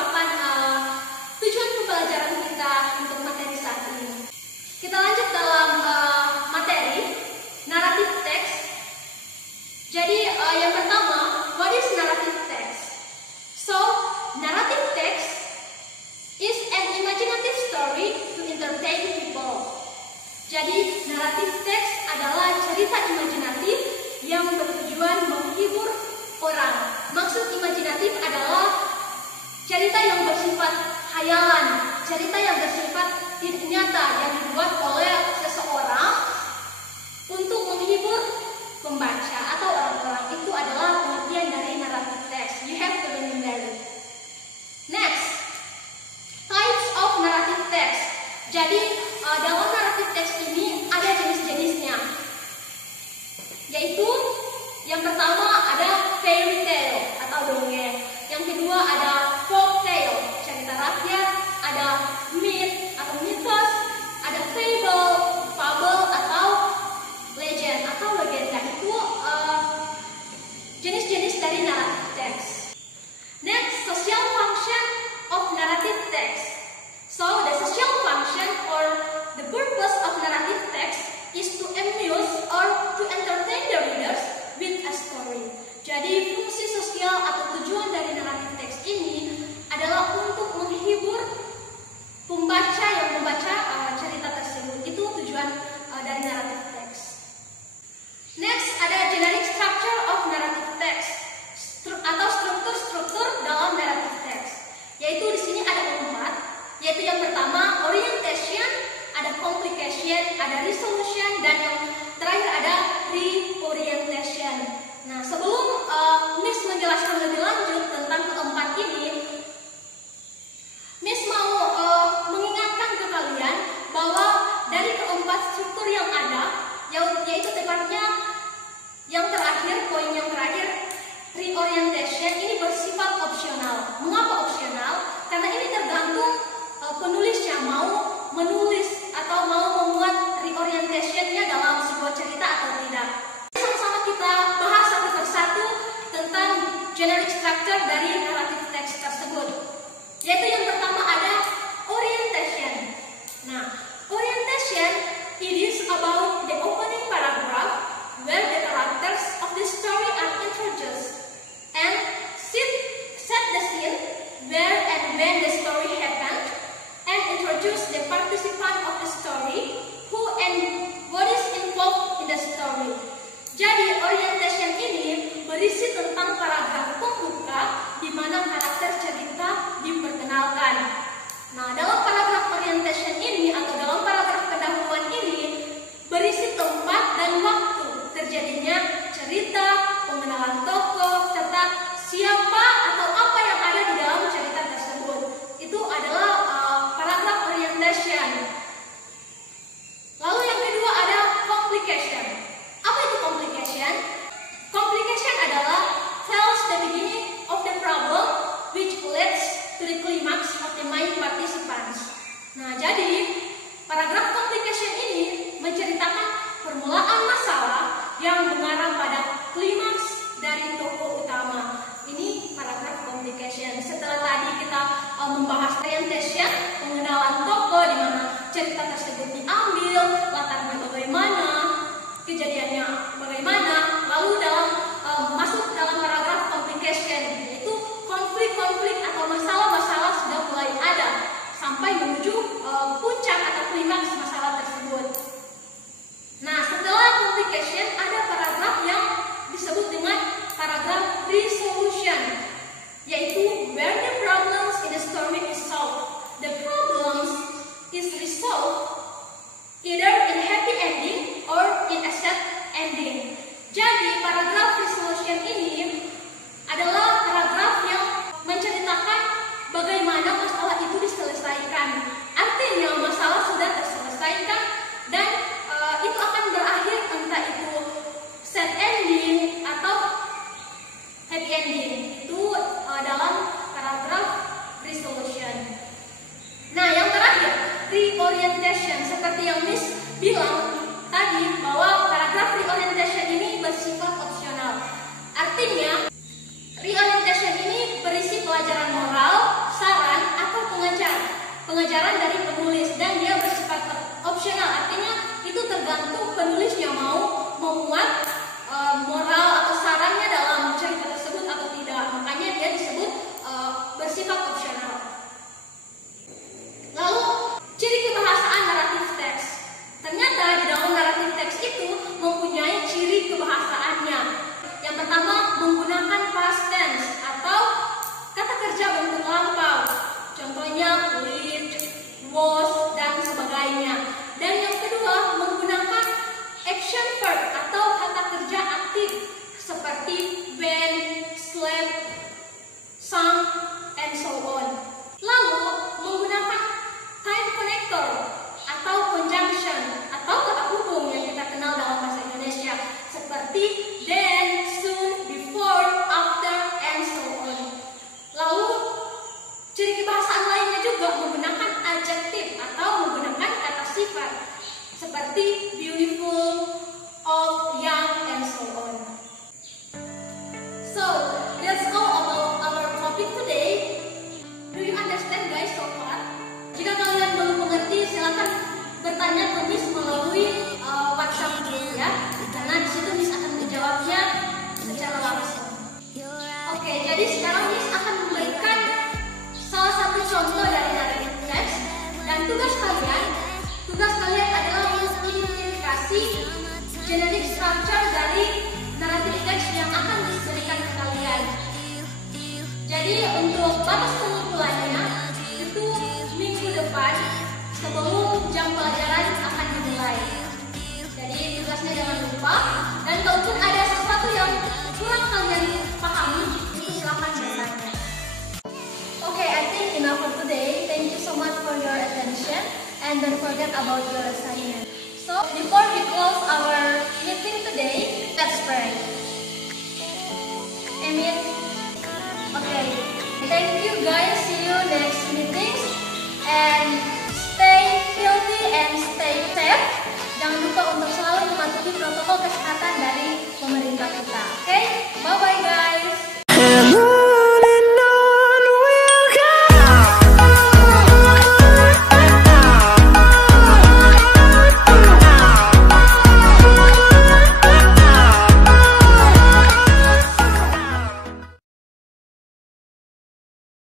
merupakan tujuan pembelajaran kita untuk materi saat ini. Kita lanjut dalam materi narrative text. Jadi yang pertama, what is narrative text? So, narrative text is an imaginative story to entertain people. Jadi, narrative text adalah cerita imajinatif yang bertujuan menghibur orang. Maksud imajinatif adalah cerita yang bersifat khayalan, cerita yang bersifat tidak nyata yang dibuat oleh seseorang untuk menghibur pembaca atau orang-orang. Itu adalah pengertian dari narrative text. You have to remember it. Next, types of narrative text. Jadi dalam narrative text ini ada jenis-jenisnya, yaitu yang pertama ada fairy tale atau dongeng, yang kedua ada folk tale, cerita rakyat, ada myth atau mitos, ada fable atau legend atau legenda. Itu jenis-jenis dari narrative text. Next, social function of narrative text. So, the social function or the purpose of narrative text is to amuse or to entertain the readers with a story. Jadi, fungsi sosial atau tujuan dari narrative text ini adalah untuk menghibur pembaca yang membaca cerita tersebut. Itu tujuan dari narrative text. Next, ada generic structure of narrative text atau struktur-struktur dalam narrative text. Yaitu di sini ada 4. Yaitu yang pertama orientation, ada complication, ada resolution, dan yang terakhir ada reorientation. Nah, sebelum Miss menjelaskan lebih lanjut tentang keempat ini, Miss mau mengingatkan ke kalian bahwa dari keempat struktur yang ada, yaitu tepatnya yang terakhir, poin yang terakhir, reorientation, ini bersifat opsional. Mengapa opsional? Karena ini tergantung penulisnya mau menulis atau mau membuat reorientationnya dalam sebuah cerita atau tidak. Sama-sama kita bahas satu persatu tentang generic structure dari narrative text tersebut. Yaitu yang pertama ada orientation. Nah, orientation it is about the opening paragraph where the characters of the story are introduced and set the scene where and when the story happened, and introduce the participant of the story, who and what is involved in the story. Jadi orientation ini berisi tentang paragraf pembuka di mana karakter cerita diperkenalkan. Nah, dalam paragraf orientation ini atau dalam paragraf pendahuluan ini berisi tempat dan waktu terjadinya cerita, pengenalan tokoh, serta siapa atau apa yang ada di dalam cerita tersebut. Itu adalah paragraf orientation. Lalu yang kedua ada complication. Apa itu complication? Complication adalah tells the beginning of the problem which leads to the climax of the main participants. Nah, jadi paragraf complication ini menceritakan permulaan masalah yang mengarah pada klimaks dari tokoh utama. Ini paragraf complication. Setelah tadi kita membahas orientation, pengenalan tokoh di mana cerita tersebut diambil, latarnya bagaimana, kejadiannya bagaimana, lalu masuk dalam paragraf complication, yaitu konflik-konflik atau masalah-masalah sudah mulai ada sampai menuju puncak atau klimaks masalah tersebut. Nah, setelah complication ada paragraf yang disebut dengan paragraf resolution, yaitu where the problems in the story is solved. The problems is resolved either in happy ending or in a sad ending. Jadi paragraf resolution ini adalah paragraf yang menceritakan bagaimana masalah itu diselesaikan. Artinya masalah sudah terselesaikan dan itu akan berakhir entah itu sad ending atau happy ending. Itu dalam paragraf resolution. Nah, yang terakhir reorientation, seperti yang Miss bilang tadi bahwa paragraf reorientation ini bersifat opsional. Artinya reorientation ini berisi pelajaran moral, syarat healthy, beautiful, old, young, and so on. So, that's all about our topic today. Do you understand guys so far? Jika kalian belum mengerti, silakan bertanya ke Miss melalui WhatsApp group ya. Karena di situ Miss akan menjawabnya secara langsung. Oke, jadi sekarang Miss akan memberikan salah satu contoh dari narrative text, dan tugas kalian adalah mengidentifikasi generic structure dari narrative text yang akan diberikan ke kalian. Jadi untuk batas pengumpulannya itu minggu depan sebelum jam pelajaran akan dimulai. Jadi tugasnya jangan lupa, dan kalaupun ada sesuatu yang kurang kalian pahami, itu silakan bertanya. Okay, I think enough for today. Thank you so much for your attention, and don't forget about your assignment. So before we close our meeting today, let's pray. Amen. Okay, thank you guys. See you next meetings, and stay healthy and stay safe. Jangan lupa untuk selalu mematuhi protokol kesehatan dari pemerintah kita. Okay, bye bye guys.